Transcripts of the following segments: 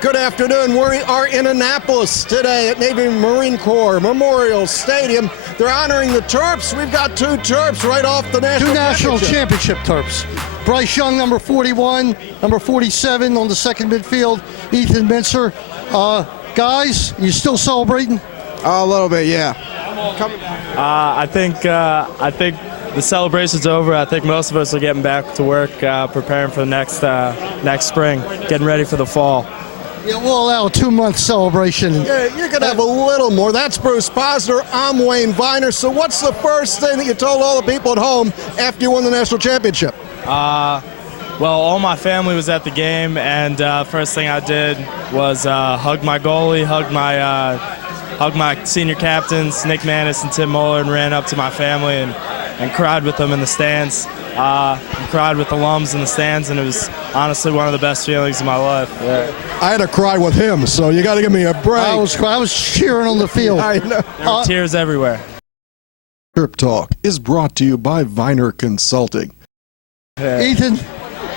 Good afternoon. We are in Annapolis today at Navy Marine Corps Memorial Stadium. They're honoring the Terps. We've got two Terps right off the national championship Terps. Bryce Young, number 41, number 47 on the second midfield. Ethan Mintzer. Guys, you still celebrating? A little bit, yeah. I think the celebration's over. I think most of us are getting back to work, preparing for the next spring, getting ready for the fall. Yeah, we'll allow a 2-month celebration. Yeah, you're going to have a little more. That's Bruce Posner. I'm Wayne Viener. So what's the first thing that you told all the people at home after you won the national championship? Well, all my family was at the game, and first thing I did was hug my goalie, hug my senior captains, Nick Manis and Tim Moeller, and ran up to my family and cried with them in the stands. And cried with alums in the stands, and it was honestly one of the best feelings of my life. Yeah. I had to cry with him, so you got to give me a break. I was cheering on the field. I know. There were tears everywhere. Terp Talk is brought to you by Viener Consulting. Ethan,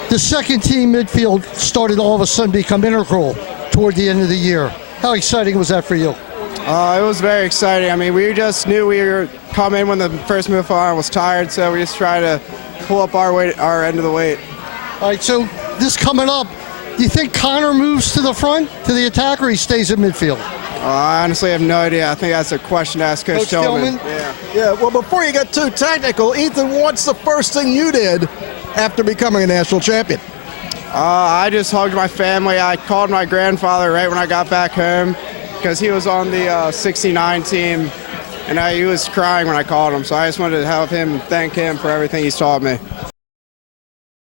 the second team midfield started all of a sudden become integral toward the end of the year. How exciting was that for you? It was very exciting. I mean, we just knew we were coming when the first midfielder was tired, so we just tried to pull up our end of the weight. All right, so this coming up, do you think Connor moves to the front, to the attack, or he stays in midfield? I honestly have no idea. I think that's a question to ask Coach Tillman. Yeah, well, before you get too technical, Ethan, what's the first thing you did after becoming a national champion? I just hugged my family. I called my grandfather right when I got back home because he was on the 69 team, and he was crying when I called him. So I just wanted to help him and thank him for everything he's taught me.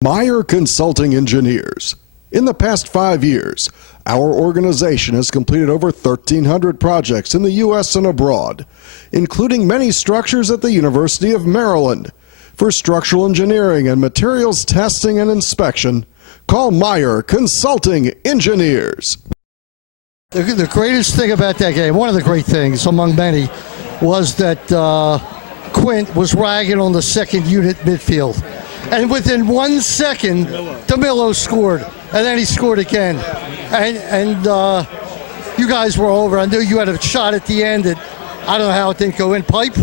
Meyer Consulting Engineers. In the past 5 years, our organization has completed over 1,300 projects in the U.S. and abroad, including many structures at the University of Maryland. For structural engineering and materials testing and inspection, call Meyer Consulting Engineers. The greatest thing about that game, one of the great things among many, was that Quint was ragging on the second unit midfield. And within 1 second, DeMillo scored. And then he scored again. And you guys were over. I knew you had a shot at the end that, I don't know how it didn't go in. Pipe?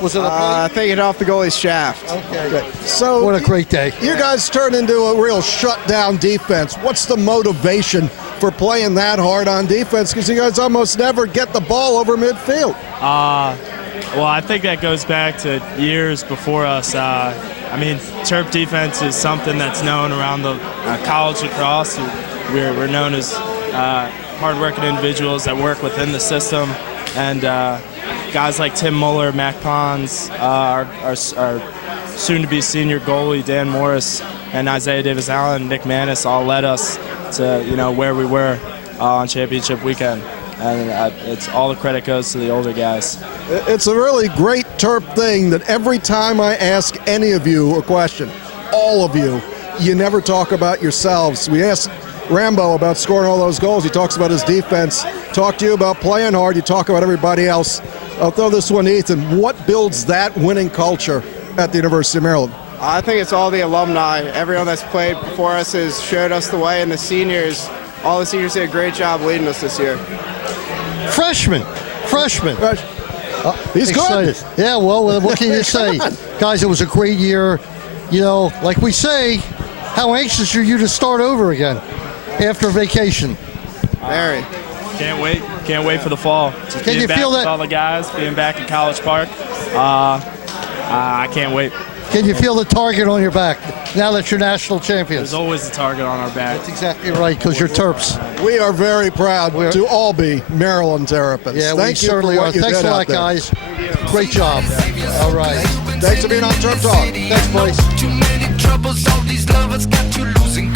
Was it a pipe? I think it off the goalie's shaft. Okay. So what a great day. You guys turned into a real shutdown defense. What's the motivation for playing that hard on defense? Because you guys almost never get the ball over midfield. Well, I think that goes back to years before us. I mean, Terp defense is something that's known around the college lacrosse. We're known as hard-working individuals that work within the system, and guys like Tim Muller, Mac Pons, our soon-to-be senior goalie Dan Morris, and Isaiah Davis-Allen, Nick Manis all led us to where we were on championship weekend. And it's all the credit goes to the older guys. It's a really great Terp thing that every time I ask any of you a question, all of you, you never talk about yourselves. We asked Rambo about scoring all those goals. He talks about his defense. Talk to you about playing hard. You talk about everybody else. I'll throw this one to Ethan. What builds that winning culture at the University of Maryland? I think it's all the alumni. Everyone that's played before us has showed us the way, and the seniors, all the seniors did a great job leading us this year. Freshman. He's excited. Good. Yeah, well, what can you say? Guys, it was a great year. Like we say, how anxious are you to start over again after vacation? Very. Can't wait for the fall. Just can you feel that? With all the guys, being back in College Park. I can't wait. Can you feel the target on your back now that you're national champions? There's always a target on our back. That's exactly right, because you're Terps. We are very proud to all be Maryland Terrapins. Yeah, Thank you certainly for what are. you Thanks did a lot, out there. guys. Great job. All right. Thanks for being on Terp Talk. Thanks, Bryce. Too many troubles, all these lovers got you losing.